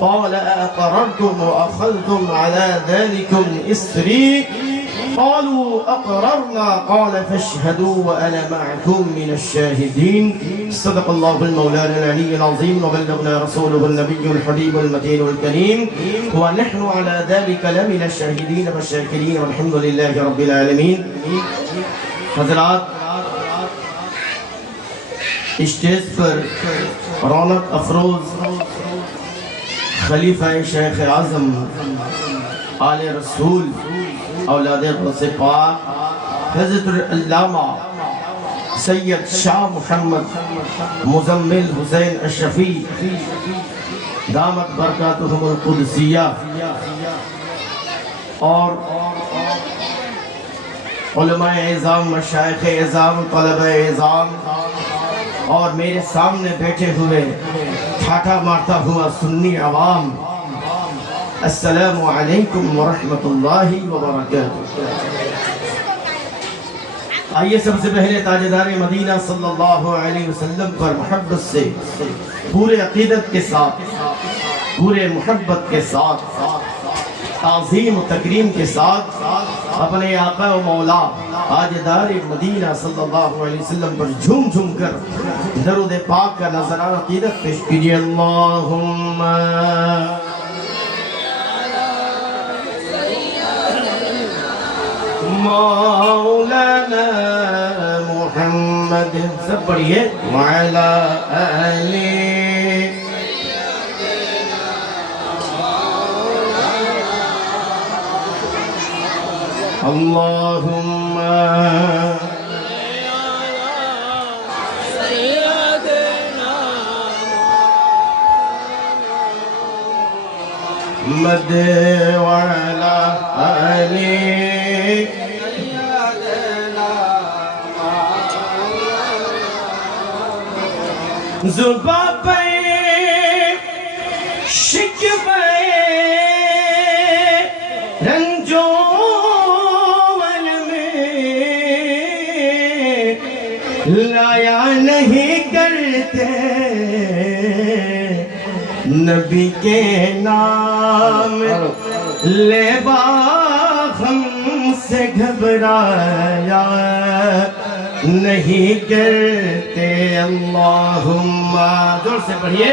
قال أأقررتم وأخذتم على ذلكم إسري قالوا أقررنا قال فاشهدوا وأنا معكم من الشاهدين. صدق الله المولانا العلي العظيم وبلغنا رسوله النبي الحبيب المتين الكريم ونحن على ذلك لمن الشاهدين والشاكرين والحمد لله رب العالمين. حضرات، اسٹیج پر رونق افروز خلیفہ شیخ اعظم آل رسول اولاد غوث پاک حضرت العلامہ سید شاہ محمد مزمل حسین اشرفی دامت برکاتہم القدسیہ اور علماء اعظام، مشائخ اعظام، طلبہ اعظام اور میرے سامنے بیٹھے ہوئے ٹھاٹھا مارتا ہوا سنی عوام، السلام علیکم ورحمۃ اللہ وبرکاتہ. آئیے سب سے پہلے تاجدار مدینہ صلی اللہ علیہ وسلم پر محبت سے، پورے عقیدت کے ساتھ، پورے محبت کے ساتھ، تعظیم و تکریم کے ساتھ اپنے آقا و مولا تاجدار مدینہ صلی اللہ علیہ وسلم پر جھوم جھوم کر درود پاک کا نذرانہ عقیدت پیش کیجئے. اللہم مولانا محمد، سب پڑھئے، وعلا آلِ اللہم مد وعلا آلِ زباں پہ شکوے رنجو لایا نہیں کرتے نبی کے نام، لیوا ہم سے گھبرایا نہیں کرتے. اللہم زور سے پڑھئے،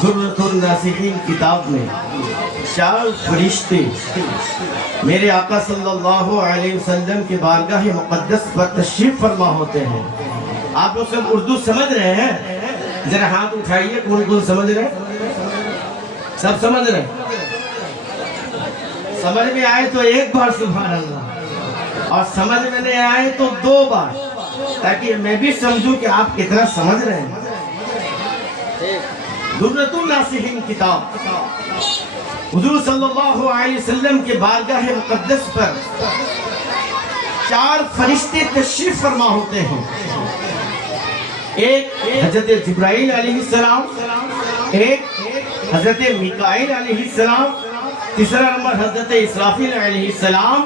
جرۃ الناصحین کتاب میں 4 فرشتے میرے آقا صلی اللہ علیہ وسلم کے بارگاہ مقدس پر تشریف فرما ہوتے ہیں. آپ لوگ سب اردو سمجھ رہے ہیں؟ ذرا ہاتھ اٹھائیے، کون کون سمجھ رہے ہیں؟ سب سمجھ رہے ہیں؟ سمجھ میں آئے تو ایک بار سبحان اللہ، اور سمجھ میں نہیں آئے تو 2 بار، تاکہ میں بھی سمجھوں کہ آپ کتنا سمجھ رہے ہیں. جرۃ الناصحین کتاب، حضور صلی اللہ علیہ وسلم کے بارگاہ مقدس پر 4 فرشتے تشریف فرما ہوتے ہیں. ایک حضرت جبرائیل علیہ السلام، ایک حضرت میکائیل علیہ السلام، تیسرا نمبر حضرت اسرافیل علیہ السلام،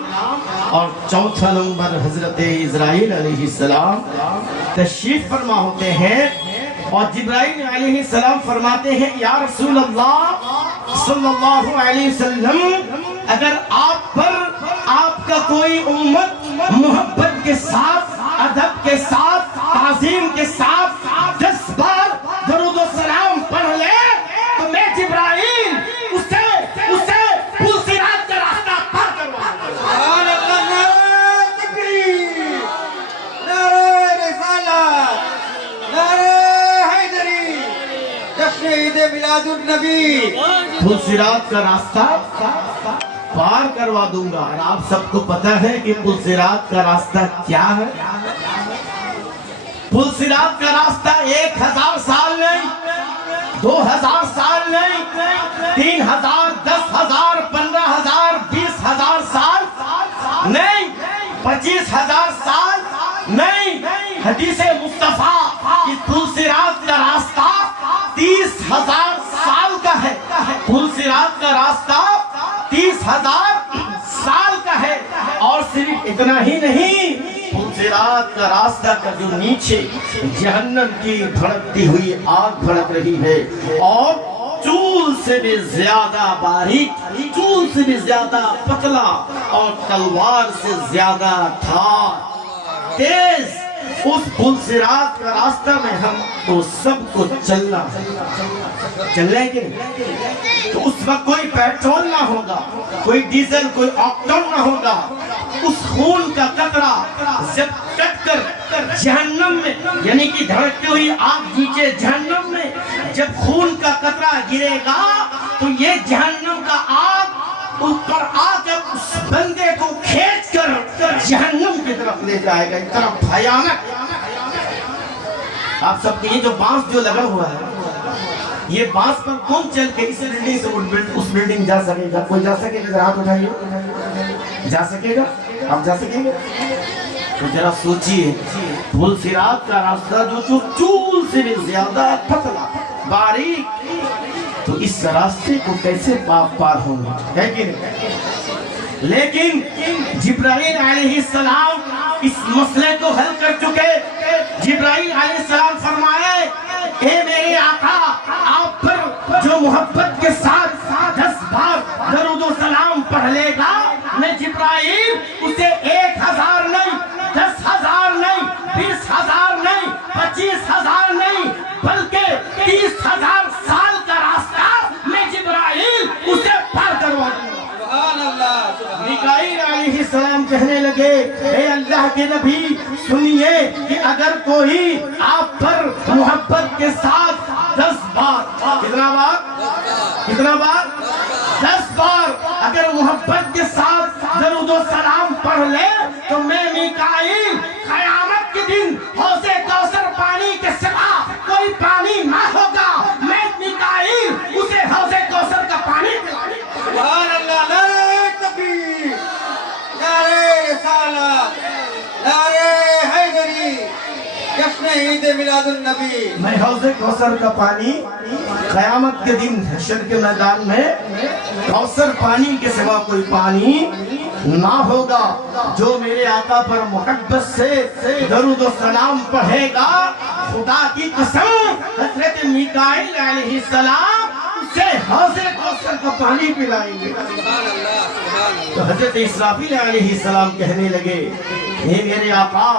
اور چوتھا نمبر حضرت اسرائیل علیہ السلام تشریف فرما ہوتے ہیں. اور جبرائیل علیہ السلام فرماتے ہیں، یا رسول اللہ صلی اللہ علیہ وسلم، اگر آپ پر آپ کا کوئی امت محبت کے ساتھ، ادب کے ساتھ، تعظیم کے ساتھ 10 بار درود و سلام پڑھ لے تو میں جبرائیل اسے پل صراط کا راستہ پار کروا پل صراط کا راستہ پار کروا دوں گا. اور آپ سب کو پتہ ہے کہ پل صراط کا راستہ کیا ہے؟ پل صراط کا راستہ 1000 سال نہیں، 2000 سال نہیں، 3000، 10,000، 15,000، 20,000 سال نہیں، 25,000 سال نہیں، حدیث مصطفیٰ کہ پل صراط کا راستہ 30,000 سال کا ہے. پل صراط کا راستہ 30,000 سال کا ہے. اور صرف اتنا ہی نہیں، پل صراط کا راستہ کا جو نیچے جہنم کی بھڑکتی ہوئی آگ بھڑک رہی ہے، اور چول سے بھی زیادہ باریک، چول سے بھی زیادہ پتلا، اور تلوار سے زیادہ دھار تیز اس پل صراط کا راستہ میں ہم تو سب کو چلنا ہے کہ نہیں؟ تو اس وقت کوئی پیٹرول نہ ہوگا، کوئی ڈیزل، کوئی آکٹون نہ ہوگا. اس خون کا قطرہ جب کٹ کر جہنم میں، یعنی کہ دھڑکتی ہوئی آگ نیچے جہنم میں جب خون کا قطرہ گرے گا، تو یہ جہنم کا آگ اوپر آ کر اس بندے کو کھینچ کر جہنم کی طرف لے جائے گا. اتنا بھیانک. آپ سب کے یہ جو بانس جو لگا ہوا ہے، یہ بانس پر کون چل کے اس بلڈنگ سے اس بلڈنگ جا سکے گا؟ کوئی جا سکے گا؟ ہاتھ اٹھائیے. جا سکے گا؟ آپ جا سکیں گے؟ تو ذرا سوچئے، پل صراط کا راستہ جو چول سے بھی زیادہ پتلا باریک، تو اس راستے کو کیسے پار ہوگا؟ ہے کہ نہیں؟ لیکن جبرائیل علیہ السلام اس مسئلے کو حل کر چکے. جبرائیل علیہ السلام فرمائے، اے میرے آقا، آپ پر جو محبت کے ساتھ 10 بار درود و سلام پڑھ لے گا، میں جبرائیل اسے 1,000 نہیں، 10,000 نہیں، 20,000 نہیں، 25,000 نہیں، بلکہ 30,000 سال کا راستہ میں جبرائیل اسے پار کروا دوں گا. میکائیل علیہ السلام کہنے لگے، اے اللہ کے نبی، سنیے کہ اگر کوئی آپ پر محبت کے ساتھ 10 بار، کتنا بار 10 بار اگر محبت کے ساتھ درود و سلام پڑھ لے، تو میں میکائیل قیامت کے دن حوض کوثر پانی کے سوا کوئی پانی نہ ہوگا، میں میکائیل اسے حوض کوثر کا پانی پلائے. سبحان اللہ. نعرہ تکبیر، نعرہ رسالت، نعرہ حیدری، جشن عید میلاد النبی. میں حوض کوثر کا پانی قیامت کے دن حشر کے میدان میں کوثر پانی کے سوا کوئی پانی نہ ہوگا. جو میرے آقا پر محبت سے درود و سلام پڑھے گا، خدا کی قسم حضرت میکائیل علیہ السلام اسے حوض کوثر کا پانی پلائیں گے. تو حضرت اسرافیل علیہ السلام کہنے لگے، اے میرے آقا،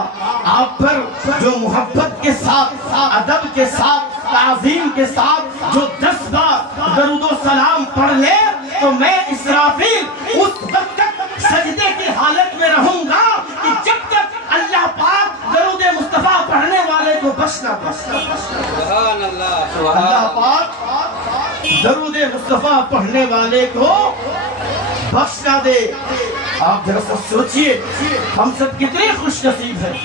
آپ پر جو محبت کے ساتھ، ادب کے ساتھ، تعظیم کے ساتھ جو 10 بار درود و سلام پڑھ لے، تو میں اسرافیل اس وقت تک سجدے کی حالت میں رہوں گا کہ جب تک اللہ پاک درود مصطفیٰ پڑھنے والے کو بخش نہ دے. سبحان اللہ. اللہ پاک درود مصطفیٰ پڑھنے والے کو بخش نہ دے. آپ ذرا سب سوچئے، ہم سب کتنے خوش نصیب ہیں.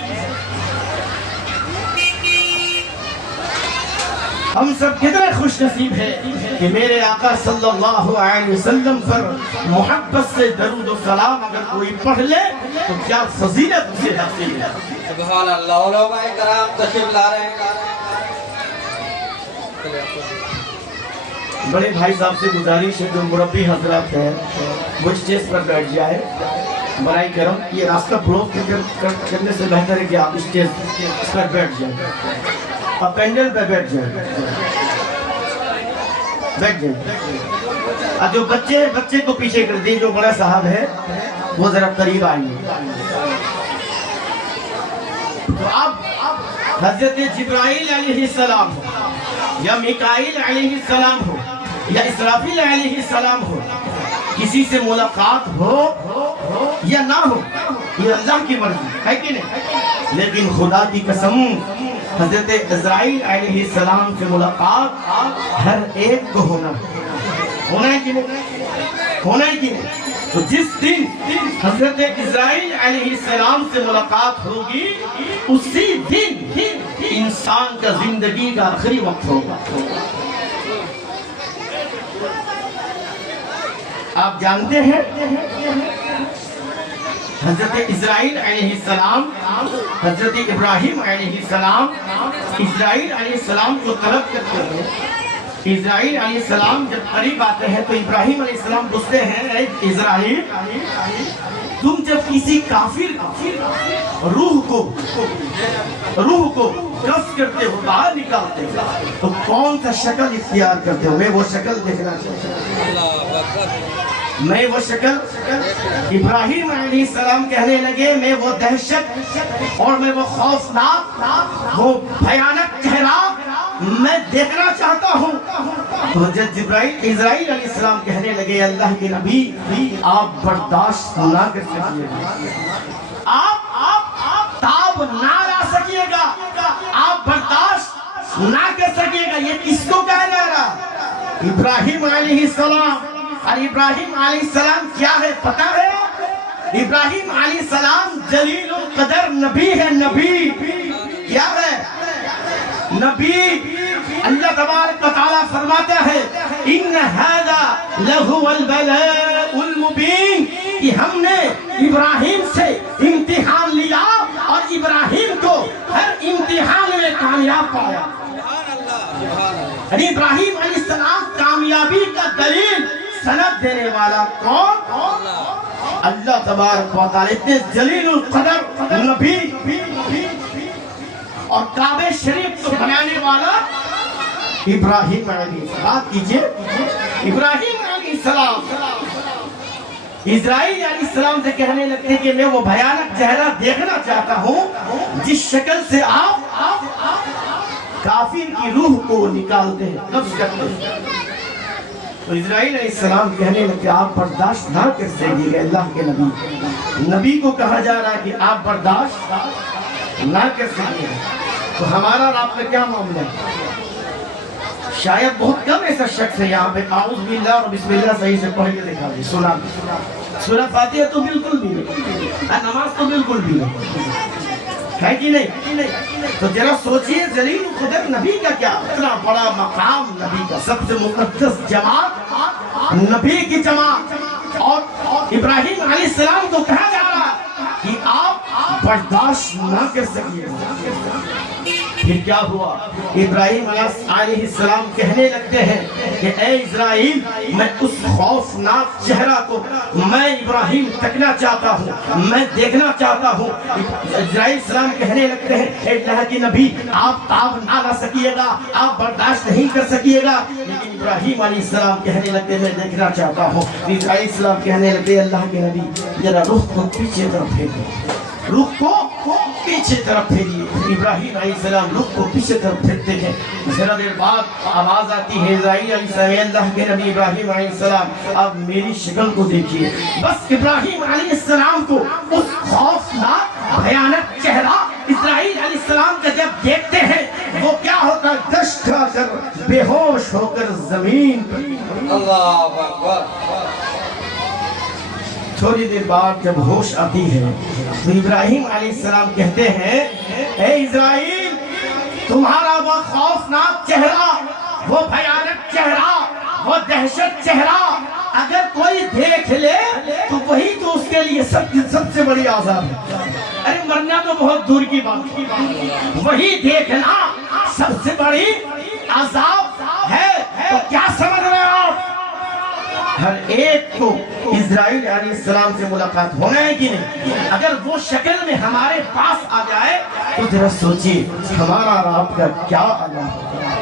ہم سب کتنے خوش نصیب ہیں کہ میرے آقا صلی اللہ علیہ وسلم پر محبت سے درود و سلام اگر کوئی پڑھ لے تو کیا فضیلت اسے حاصل ہے. سبحان اللہ. علماء کرام تشریف لا رہے ہیں. بڑے بھائی صاحب سے گزارش ہے، جو مربی حضرات ہیں وہ اسٹیج پر بیٹھ جائے برائے کرم. یہ راستہ بلاک کرنے سے بہتر ہے کہ آپ اسٹیج پر بیٹھ جائیں، آپ پینڈل پہ بیٹھ جائیں. جو بچے کو پیچھے کر دیں. جو بڑا صاحب ہے وہ ذرا قریب آئیے. تو اب حضرت جبرائیل علیہ السلام ہو یا میکائیل علیہ السلام ہو یا اسرافیل علیہ السلام ہو، کسی سے ملاقات ہو یا نہ ہو، یہ اللہ کی مرضی ہے کہ نہیں. لیکن خدا کی قسم حضرت عزرائیل علیہ السلام سے ملاقات ہر ایک کو ہونا ہے کہ نہیں. تو جس دن حضرت عزرائیل علیہ السلام سے ملاقات ہوگی، اسی دن انسان کا زندگی کا آخری وقت ہوگا. آپ جانتے ہیں حضرت اسرائیل علیہ السلام حضرت ابراہیم علیہ السلام اسرائیل علیہ السلام کو طلب کرتے ہیں. اسرائیل علیہ السلام جب قریب آتے ہیں تو ابراہیم علیہ السلام پوچھتے ہیں اے اسرائیل تم جب کسی کافر روح کو قبض کرتے ہو باہر نکالتے ہو تو کون سا شکل اختیار کرتے ہو؟ میں وہ شکل دیکھنا چاہتا ہوں. میں وہ شکل ابراہیم علیہ السلام کہنے لگے میں وہ دہشت اور میں وہ خوفناک وہ بھیانک چہرہ میں دیکھنا چاہتا ہوں. تو جب اسرائیل علیہ السلام کہنے لگے اللہ کے نبی آپ برداشت نہ کر سکیے گا آپ تاب نہ لا سکیے گا آپ برداشت نہ کر سکیے گا. یہ کس کو کہا جا رہا؟ ابراہیم علیہ السلام. اور ابراہیم علیہ السلام کیا ہے پتہ ہے؟ ابراہیم علیہ السلام جلیل القدر نبی ہے. نبی کیا ہے؟ نبی. اللہ تبارک و تعالیٰ فرماتا ہے ان ھذا لہو البلاء المبین کہ ہم نے ابراہیم سے امتحان لیا اور ابراہیم کو ہر امتحان میں کامیاب پایا. یعنی ابراہیم علیہ السلام کامیابی کا دلیل سند دینے والا کون؟ اللہ تبارک و تعالیٰ. اتنے جلیل القدر نبی اور کعبہ شریف کو بنانے والا ابراہیم علیہ السلام. بات کیجئے ابراہیم علیہ السلام اسرائیل علیہ السلام سے کہنے لگتے ہیں کہ میں وہ بھیانک چہرہ دیکھنا چاہتا ہوں جس شکل سے آپ کافر کی روح کو نکالتے ہیں قبض کرتے ہیں. تو اسرائیل علیہ السلام کہنے لگے آپ برداشت نہ کر سکیے گا. اللہ کے نبی کو کہا جا رہا ہے کہ آپ برداشت نہ کر سکیے گا. تو ہمارا اور آپ کا کیا معاملہ ہے؟ شاید بہت کم ایسا شخص ہے یہاں پہ اعوذ باللہ اور بسم اللہ صحیح سے پڑھ کے دکھا دے. سورہ فاتحہ تو بالکل بھی نہیں, نماز تو بالکل بھی نہیں ہے کہ نہیں. تو ذرا سوچئے جلیل القدر نبی کا کیا اتنا بڑا مقام, نبی کا سب سے مقدس جماعت نبی کی جماعت, اور ابراہیم علیہ السلام کو کہا جا رہا کہ آپ برداشت نہ کر سکیے. پھر کیا ہوا؟ ابراہیم علیہ السلام کہنے لگتے ہیں کہ اے اسرائیل میں اس خوفناک چہرہ کو میں ابراہیم تکنا چاہتا ہوں, میں دیکھنا چاہتا ہوں. اسرائیل السلام کہنے لگتے ہیں اے اللہ کی نبی آپ تاب نہ لا سکیے گا, آپ برداشت نہیں کر سکیے گا. لیکن ابراہیم علیہ السلام کہنے لگتے میں دیکھنا چاہتا ہوں. اسرائیل السلام کہنے لگتے اللہ کے نبی ذرا رخ کو پیچھے طرف پھیرو, رخ کو پیچھے طرف پھیریے. ابراہیم علیہ السلام رخ کو پیچھے طرف پھیرتے ہیں. ذرا دیر بعد آواز آتی ہے اسرائیل علیہ السلام اللہ کے نبی ابراہیم علیہ السلام اب میری شکل کو دیکھیے. بس ابراہیم علیہ السلام کو اس خوفناک بھیانک چہرہ اسرائیل علیہ السلام کا جب دیکھتے ہیں وہ کیا ہوتا ہے, دشت کھا کر بے ہوش ہو کر زمین پر. اللہ اکبر. تھوڑی دیر بعد جب ہوش آتی ہے تو ابراہیم علیہ السلام کہتے ہیں اے اسرائیل تمہارا وہ خوفناک چہرہ, وہ بھیانک چہرہ, وہ دہشت چہرہ اگر کوئی دیکھ لے تو وہی تو اس کے لیے سب سے بڑی عذاب ہے. ارے مرنا تو بہت دور کی بات, وہی دیکھنا سب سے بڑی عذاب ہے. تو کیا سمجھ رہے ہو آپ؟ ہر ایک کو اسرائیل علیہ السلام سے ملاقات ہونا ہے کہ نہیں؟ اگر وہ شکل میں ہمارے پاس آ جائے تو ذرا سوچیے ہمارا اور آپ کا کیا عالم ہوگا,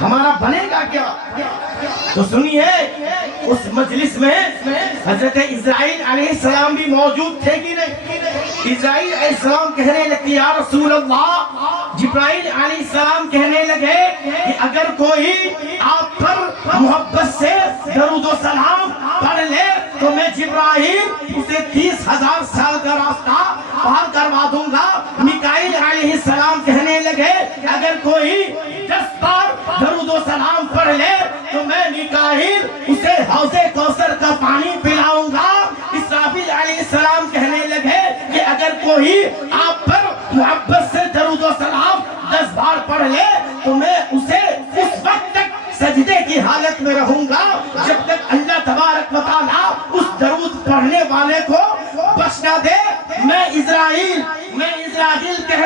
ہمارا بنے گا کیا؟ تو سنیے اس مجلس میں حضرت اسرائیل علیہ السلام بھی موجود تھے کہ نہیں. اسرائیل علیہ السلام کہنے لگے یا رسول اللہ, جبرائیل علیہ السلام کہنے لگے کہ اگر کوئی آپ پر محبت سے درود و سلام پڑھ لے تو میں جبرائیل اسے 30,000 سال کا راستہ پار کروا دوں گا. میکائیل علیہ السلام کہنے لگے اگر کوئی 10 بار درود و سلام پڑھ لے تو میں میکائیل اسے حوض کوثر کا پانی پلاؤں گا. اسرافیل علیہ السلام کہنے لگے کہ اگر کوئی آپ پر محبت سے درود و سلام 10 بار پڑھ لے تو میں اسے اس وقت تک سجدے کی حالت میں رہوں گا جب تک اللہ تبارک و تعالیٰ اس درود پڑھنے والے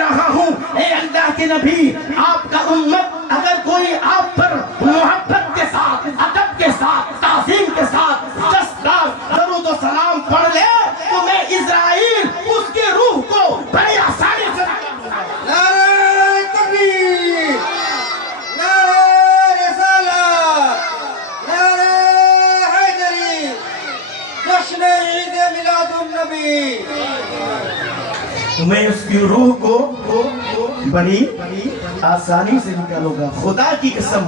رہا ہوں اے اللہ کے نبی آپ کا امت اگر کوئی آپ پر محبت کے ساتھ ادب کے ساتھ تعظیم کے ساتھ 10 بار درود و سلام پڑھ لے تو میں اسرائیل اس کی روح کو بڑی آسانی سے نعرہ تکبیر، نعرہ رسالت، نعرہ حیدری، جشن عید میلاد النبی۔ میں اس کی روح کو بڑی آسانی سے نکالوں گا۔ خدا کی قسم،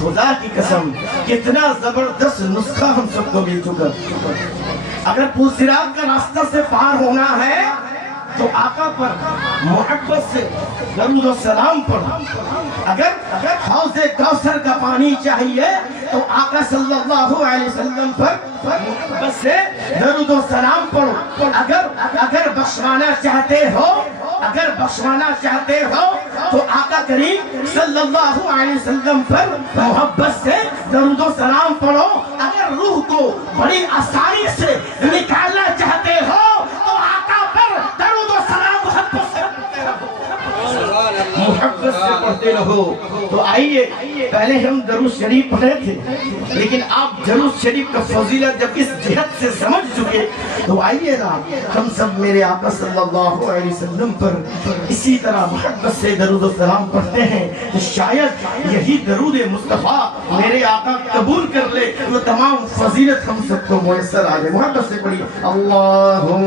خدا کی قسم، کتنا زبردست نسخہ ہم سب کو مل چکا۔ اگر پوسیرات کا راستہ سے پار ہونا ہے تو آقا پر محبت سے درود و سلام پڑھو۔ اگر حوض کوثر کا پانی چاہیے تو آقا صلی اللہ علیہ وسلم پر محبت سے درود و سلام پڑھو۔ اگر بخشوانا چاہتے ہو تو آقا کریم صلی اللہ علیہ وسلم پر محبت سے درود و سلام پڑھو۔ اگر روح کو بڑی آسانی سے نکالنا چاہتے ہو تو آقا پر درود و سلام محبت سے پڑھتے رہو۔ تو آئیے، پہلے ہم درود شریف پڑھے تھے لیکن آپ درود شریف کا فضیلت جب اس جہت سے سمجھ چکے تو آئیے نا ہم سب میرے آقا صلی اللہ علیہ وسلم پر اسی طرح محبت سے درود و سلام پڑھتے ہیں تو شاید یہی درود مصطفیٰ میرے آقا قبول کر لے، وہ تمام فضیلت ہم سب کو میسر آ جائے۔ محبت سے پڑھیے اللہم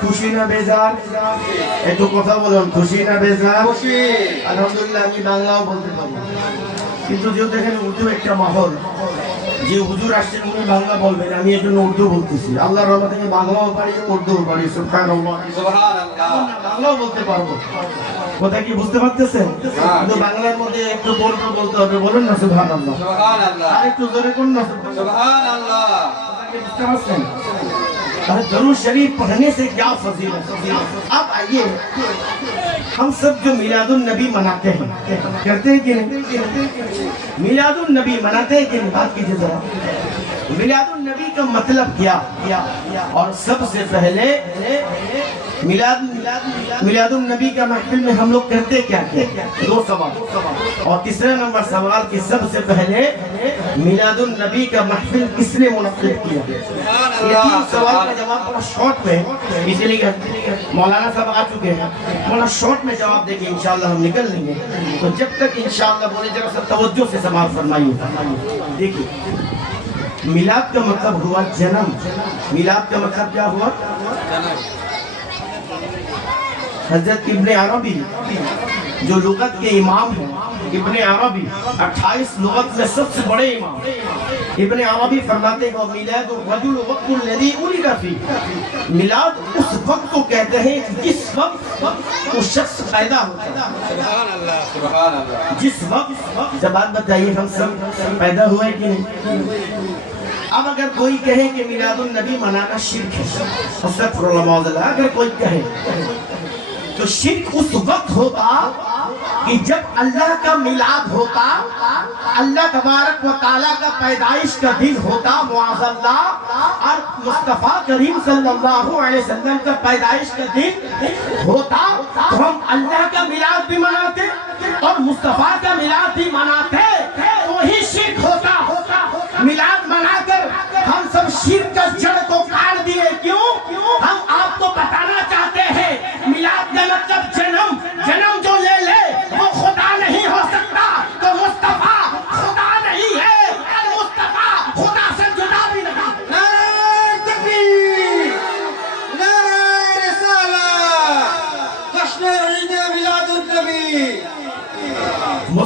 খুশি না বেজার? একটু কথা বলুন, খুশি না বেজার? খুশি। আলহামদুলিল্লাহ আমি বাংলাও বলতে পারি, কিন্তু যেহেতু দেখেন উর্দু একটা মাহল, যে হুজুর আসছেন উনি বাংলা বলবেন, আমি এই জন্য উর্দু বলতেছি। আল্লাহর রহমত থেকে বাংলাও পারি উর্দুও পারি। সুবহানাল্লাহ, সুবহানাল্লাহ, বাংলাও বলতে পারবো। কথা কি বুঝতে পারতেছেন? কিন্তু বাংলার মধ্যে একটু বলতে হবে। বলুন না সুবহানাল্লাহ, সুবহানাল্লাহ, আর একটু জোরে করুন না সুবহানাল্লাহ। বুঝতে পারছেন? درود شریف پڑھنے سے کیا فضیلت؟ اب آئیے ہم سب جو میلاد النبی مناتے ہیں، کرتے ہیں کہ نہیں؟ میلاد النبی مناتے ہیں کہ نہیں؟ بات کیجئے ذرا، میلاد النبی کا مطلب کیا؟ اور سب سے پہلے میلاد النبی کا محفل میں ہم لوگ کرتے کیا کیا؟ 2 سوال، اور تیسرا نمبر سوال کہ سب سے پہلے میلاد النبی کا محفل کس نے منعقد کیا؟ یہ 3 سوال کا جواب بڑا شارٹ میں، اسی لیے مولانا صاحب آ چکے ہیں، بڑا شارٹ میں جواب دے کے انشاءاللہ ہم نکل لیں گے۔ تو جب تک انشاءاللہ بولے جگہ سب توجہ سے سماعت فرمائیے۔ دیکھیے میلاد کا مطلب ہوا جنم۔ میلاد کا مطلب کیا ہوا؟ حضرت ابن عربی جو لغت کے امام ہیں، ابن عربی 28 لغت میں سب سے بڑے امام، ابن عربی فرماتے ہیں میلاد الرجل وقت الذی ولد فیہ، میلاد اس وقت کو کہتے ہیں جس وقت وہ شخص پیدا ہوتا ہے۔ سبحان اللہ، سبحان اللہ۔ جس وقت، جب بات بتائیے ہم سب پیدا ہوئے کہ نہیں؟ اب اگر کوئی کہے کہ میلاد النبی منانا شرک ہے، استغفر اللہ معاذ اللہ، اگر کوئی کہے تو شرک اس وقت ہوتا کہ جب اللہ کا میلاد ہوتا، اللہ تبارک و تعالیٰ کا پیدائش کا دن ہوتا معاذ اللہ، اور مصطفیٰ کریم صلی اللہ علیہ وسلم کا پیدائش کا دن ہوتا تو ہم اللہ کا میلاد بھی مناتے اور مصطفیٰ کا میلاد بھی مناتے، تو ہی شرک ہوتا۔ میلاد منا کر ہم سب شرک کا جڑ کو کاٹ دیے۔ کیوں؟ ہم آپ کو بتانا چاہتے ہیں میلاد کا مطلب جنم جو لے لے وہ خدا نہیں ہو سکتا، تو مصطفیٰ خدا نہیں ہے اور مصطفیٰ خدا سے جدا بھی نہیں۔ نعرہ تکبیر، نعرہ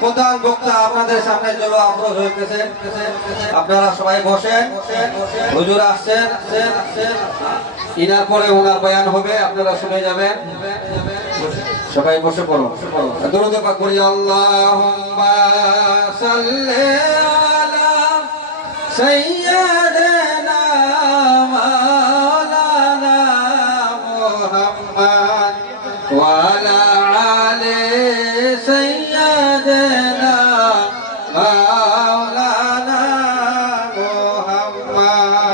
প্রধান বক্তা আপনাদের সামনে জল আফরোজ হইতেছে, আপনারা সবাই বসেন। হুজুর আসছেন, ইনার পরে ওনার বয়ান হবে, আপনারা শুনে যাবেন। সবাই বসে পড়ো, দরুদ পাক করি। আল্লাহুম্মা সাল্লি আলা সাইয়্যিদিনা মাওলানা মুহাম্মদ ওয়া আলা আলি সাইয়্যিদিনা মাওলানা মুহাম্মদ।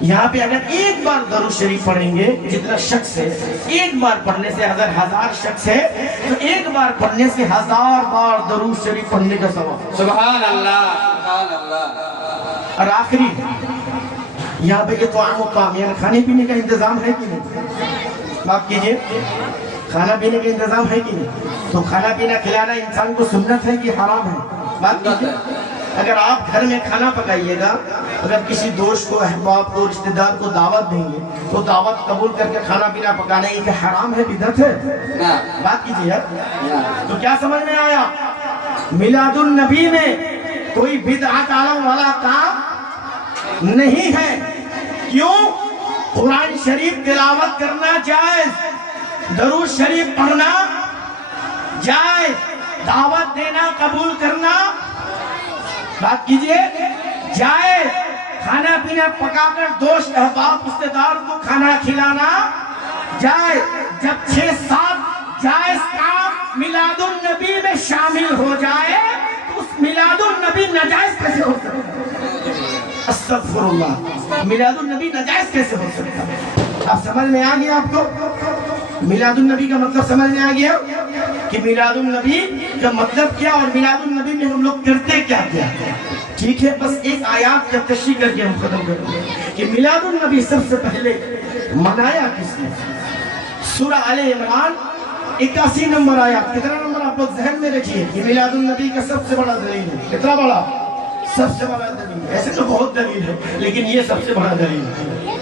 یہاں پہ اگر ایک بار درود شریف پڑھیں گے جتنا شخص ہے، ایک بار پڑھنے سے اگر 1000 شخص ہے تو ایک بار پڑھنے سے 1000 بار درود شریف پڑھنے کا ثواب۔ سبحان اللہ سبحان اللہ۔ اور آخری یہاں پہ یہ طعام و طعام یعنی کھانے پینے کا انتظام ہے کہ نہیں؟ معاف کیجئے، کھانا پینے کا انتظام ہے کہ نہیں؟ تو کھانا پینا کھلانا انسان کو سنت ہے کہ حرام ہے؟ بات کیجئے، اگر آپ گھر میں کھانا پکائیے گا، اگر کسی دوست کو، احباب کو، رشتہ دار کو دعوت دیں گے تو دعوت قبول کر کے کھانا پینا پکانا یہ کہ حرام ہے، بدعت ہے؟ بات کیجئے یار۔ تو کیا سمجھ میں آیا؟ میلاد النبی میں کوئی بدعت عالم والا کام نہیں ہے۔ کیوں؟ قرآن شریف تلاوت کرنا جائز، درود شریف پڑھنا جائز، دعوت دینا قبول کرنا، بات کیجئے، جائز، کھانا پینا پکا کر دوست احباب رشتہ دار کو کھانا کھلانا جائز۔ جب 6-7 جائز کام میلاد النبی میں شامل ہو جائے تو اس میلاد النبی ناجائز کیسے ہو سکتا ہے؟ استغفر اللہ، میلاد النبی ناجائز کیسے ہو سکتا ہے؟ اب سمجھ میں آگیا آپ کو میلاد النبی کا مطلب سمجھ میں آگیا کہ میلاد النبی کا مطلب کیا اور میلاد النبی میں ہم لوگ کرتے کیا کیا؟ ٹھیک ہے، بس ایک آیات کا تشریح کر کے ہم ختم کریں گے کہ میلاد النبی سب سے پہلے منایا کس نے؟ سورہ آل عمران 81 نمبر آیات۔ کتنا نمبر آپ لوگ ذہن میں رکھیے کہ میلاد النبی کا سب سے بڑا دلیل ہے؟ کتنا بڑا؟ سب سے بڑا دلیل ہے۔ ایسے تو بہت دلیل ہے لیکن یہ سب سے بڑا دلیل ہے۔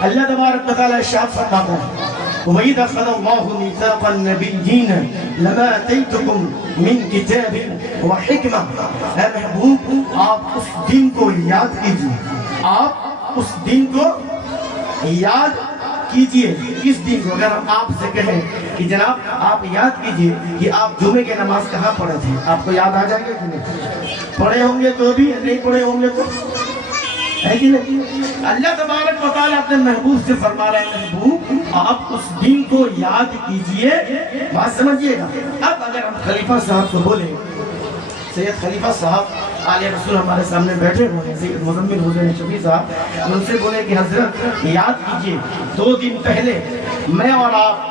اللہ تبارک و تعالی ارشاد فرماتا ہے وَإِذَا أَخَذَ اللَّهُ مِيثَاقَ النَّبِيِّينَ لَمَا آتَيْتُكُم مِّن كِتَابٍ وَحِكْمَةٍ۔ اے محبوب آپ اس دن کو یاد کیجئے، آپ اس دن کو یاد کیجئے۔ کس دن کو؟ اگر ہم آپ سے کہیں کہ جناب آپ یاد کیجئے کہ آپ جمعے کے نماز کہاں پڑھے تھے، آپ کو یاد آ جائے گا کہ نہیں؟ پڑھے ہوں گے تو بھی، نہیں پڑھے ہوں گے تو ہے کہ نہیں؟ اللہ تبارک و تعالیٰ اپنے محبوب سے فرما رہے ہیں محبوب آپ اس دن کو یاد کیجئے۔ بات سمجھئے گا۔ اب اگر ہم خلیفہ صاحب کو بولیں، سید خلیفہ صاحب آل رسول ہمارے سامنے بیٹھے ہوئے ہیں، سید مزمل حسین شفیع صاحب، ان سے بولے کہ حضرت یاد کیجئے 2 دن پہلے میں اور آپ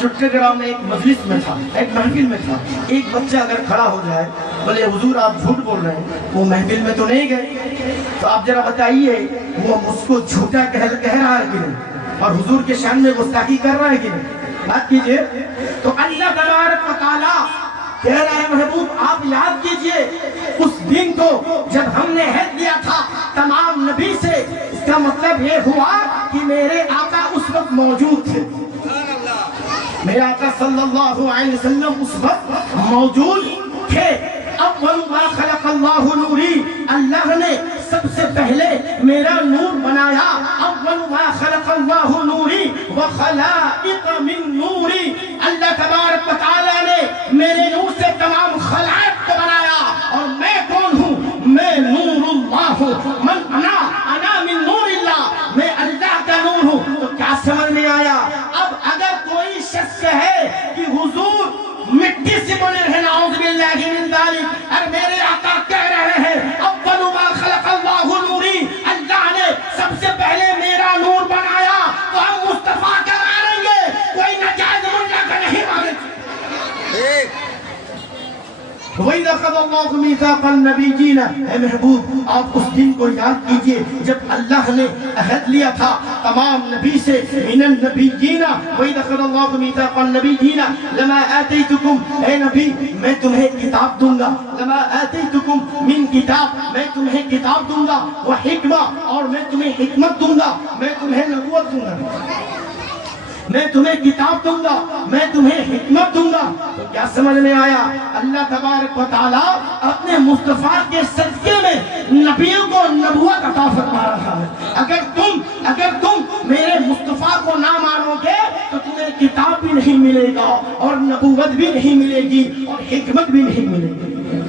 چٹگڑا میں ایک مجلس میں تھا، ایک محفل میں تھا، ایک بچہ اگر کھڑا ہو جائے بولے حضور آپ جھوٹ بول رہے ہیں، وہ محفل میں تو نہیں گئے، تو آپ ذرا بتائیے وہ اس کو جھوٹا کہہ رہا ہے کہ نہیں اور حضور کے شان میں گستاخی کر رہا ہے کہ نہیں؟ بات کیجئے۔ تو اللہ تبارک و تعالیٰ کہہ رہا ہے محبوب آپ یاد کیجئے اس دن کو جب ہم نے عہد لیا تھا تمام نبی سے۔ اس کا مطلب یہ ہوا کہ میرے آقا اس وقت موجود تھے، میرے آقا صلی اللہ علیہ وسلم اس وقت موجود تھے۔ اول ما خلق اللہ نوری، اللہ نے سب سے پہلے میرا نور بنایا۔ اول ما خلق اللہ نوری وخلائق من نوری، اللہ تبارک و تعالیٰ نے میرے نور سے تمام خلائق کو بنایا۔ اور میں کون ہوں؟ میں نور اللہ ہوں۔ من انا من نور اللہ، میں اللہ کا نور ہوں۔ تو کیا سمجھ میں آیا؟ اب اگر کوئی شخص ہے کہ حضور مٹی سے بنے ہیں، نعوذ باللہ من ذالک، اور میرے آقا کہہ رہے ہیں اول ما خلق اللہ نوری، اللہ نے سب سے پہلے میرا نور بنایا، تو ہم مصطفیٰ کا مانیں گے، کوئی نجائز ملا کا نہیں مانیں گے۔ وَإِذَا أَخَذَ اللَّهُ مِيثَاقَ النَّبِيِّينَ، اے محبوب آپ اس دن کو یاد کیجئے جب اللہ نے عہد لیا تھا تمام نبی سے، مِنَ النَّبِيِّينَ وَإِذَا أَخَذَ اللَّهُ مِيثَاقَ النَّبِيِّينَ لَمَا آتَيْتُكُم، اے نبی میں تمہیں کتاب دوں گا، لَمَا آتَيْتُكُم مِن کتاب، میں تمہیں کتاب دوں گا، وحکمہ اور میں تمہیں حکمت دوں گا، میں تمہیں نبوت دوں گا، میں تمہیں کتاب دوں گا، میں تمہیں حکمت دوں گا۔ تو کیا سمجھ میں آیا؟ اللہ تبارک و تعالیٰ اپنے مصطفیٰ کے صدقے میں نبیوں کو نبوت عطا فرما رہا ہے۔ اگر تم میرے مصطفیٰ کو نہ مانو گے تو تمہیں کتاب بھی نہیں ملے گا اور نبوت بھی نہیں ملے گی اور حکمت بھی نہیں ملے گی۔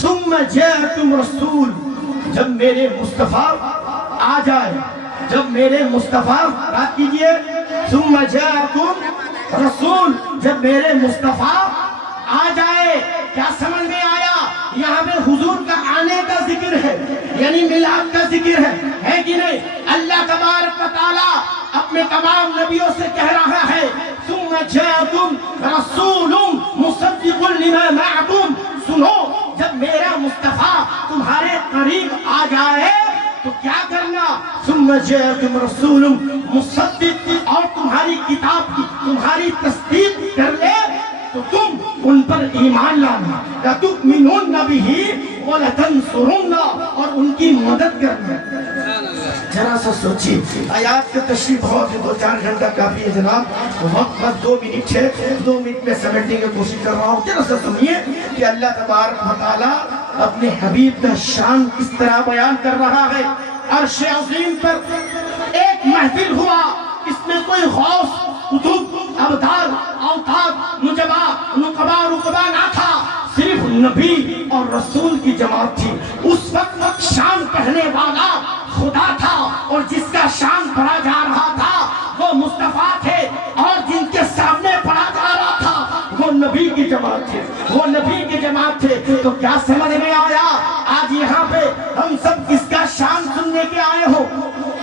ثم جاءکم رسول، جب میرے مصطفیٰ آ جائے، جب میرے مصطفیٰ، بات کیجئے، ثم جاءکم رسول، جب میرے مصطفیٰ آ جائے۔ کیا سمجھ میں آیا؟ یہاں پہ حضور کا آنے کا ذکر ہے، یعنی میلاد کا ذکر ہے کہ نہیں؟ اللہ تبارک و تعالیٰ اپنے تمام نبیوں سے کہہ رہا ہے ثم جاءکم رسول مصدق لما معکم، سنو جب میرا مصطفیٰ تمہارے قریب آ جائے تو کیا کرنا؟ ثم جاءکم رسول مصدق، اور تمہاری کتاب کی تمہاری تصدیق کر لے تو تم ان پر ایمان لانا، لتؤمنن بہ ولتنصرن، اور ان کی مدد کرنا۔ ذرا سا سوچیے، آیات کا تشریح بہت ہے، 2-4 گھنٹہ کافی ہے جناب، وقت بس 2 منٹ ہے، 2 منٹ میں سمیٹنے کی کوشش کر رہا ہوں۔ ذرا سا سنیے کہ اللہ تبارک و تعالیٰ اپنے حبیب کا شان کس طرح بیان کر رہا ہے۔ عرش عظیم پر ایک محفل ہوا، اس میں کوئی غوث، قطب، ابدال، اوتاد، نجبا، نقبا، رقبا نہ تھا، صرف نبی اور رسول کی جماعت تھی۔ اس وقت شان پڑھنے والا خدا تھا، اور جس کا شان پڑھا جا رہا تھا وہ مصطفیٰ تھے، اور جن کے سامنے پڑھا جا رہا تھا وہ نبی کی جماعت تھے، وہ نبی کی جماعت تھے۔ تو کیا سمجھ میں آیا؟ آج یہاں پہ ہم سب کس کا شان سننے کے آئے ہو؟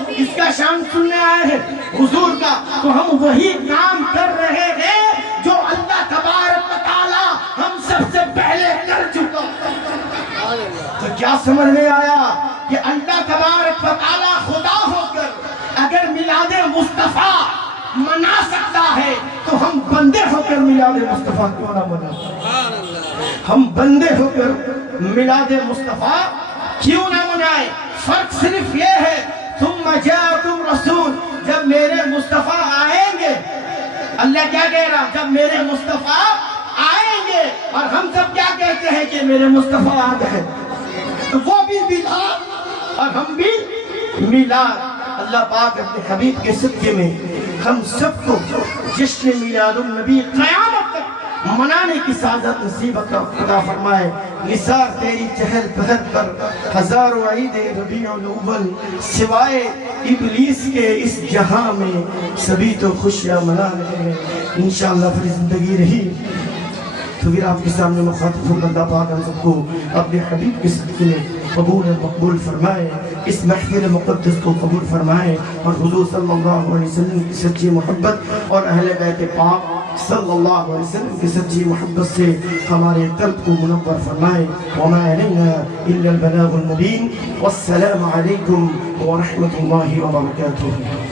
کس کا شان سننے آئے ہیں؟ حضور کا۔ تو ہم وہی کام کر رہے ہیں جو اللہ تبارک و تعالیٰ ہم سب سے پہلے کر چکا۔ تو کیا سمجھ میں آیا کہ اللہ تبارک و تعالیٰ خدا ہو کر اگر میلاد مصطفیٰ منا سکتا ہے تو ہم بندے ہو کر میلاد مصطفیٰ کیوں نہ منائیں؟ ہم بندے ہو کر میلاد مصطفیٰ کیوں نہ منائیں؟ فرق صرف یہ ہے ثم جاءکم رسول، جب میرے مصطفیٰ آئیں گے، اللہ کیا کہہ رہا؟ جب میرے مصطفیٰ آئیں گے، اور ہم سب کیا کہتے ہیں کہ میرے مصطفیٰ آ گئے، تو وہ بھی میلاد اور ہم بھی میلاد۔ اللہ پاک اپنے حبیب کے صدقے میں ہم سب کو جشن میلاد النبی قیامت تک منانے کی سعادت نصیب عطا فرمائے۔ نثار تیری چہل پہل پر ہزاروں عید ربیع الاول، سوائے ابلیس کے اس جہاں میں سبھی تو خوشیاں منا رہے ہیں۔ انشاءاللہ پھر زندگی رہی تو پھر آپ کے سامنے مخاطب ہو، اللہ پاک ہم سب کو اپنے حبیب کے صدقے میں قبول مقبول فرمائے، اس محفل مقدس کو قبول فرمائے، اور حضور صلی اللہ علیہ وسلم کی سچی محبت اور اہل بیت پاک صلی اللہ علیہ وسلم کی سچی محبت سے ہمارے قلب کو منور فرمائے۔ وما علینا الا البلاغ المبین، والسلام علیکم ورحمۃ اللہ وبرکاتہ۔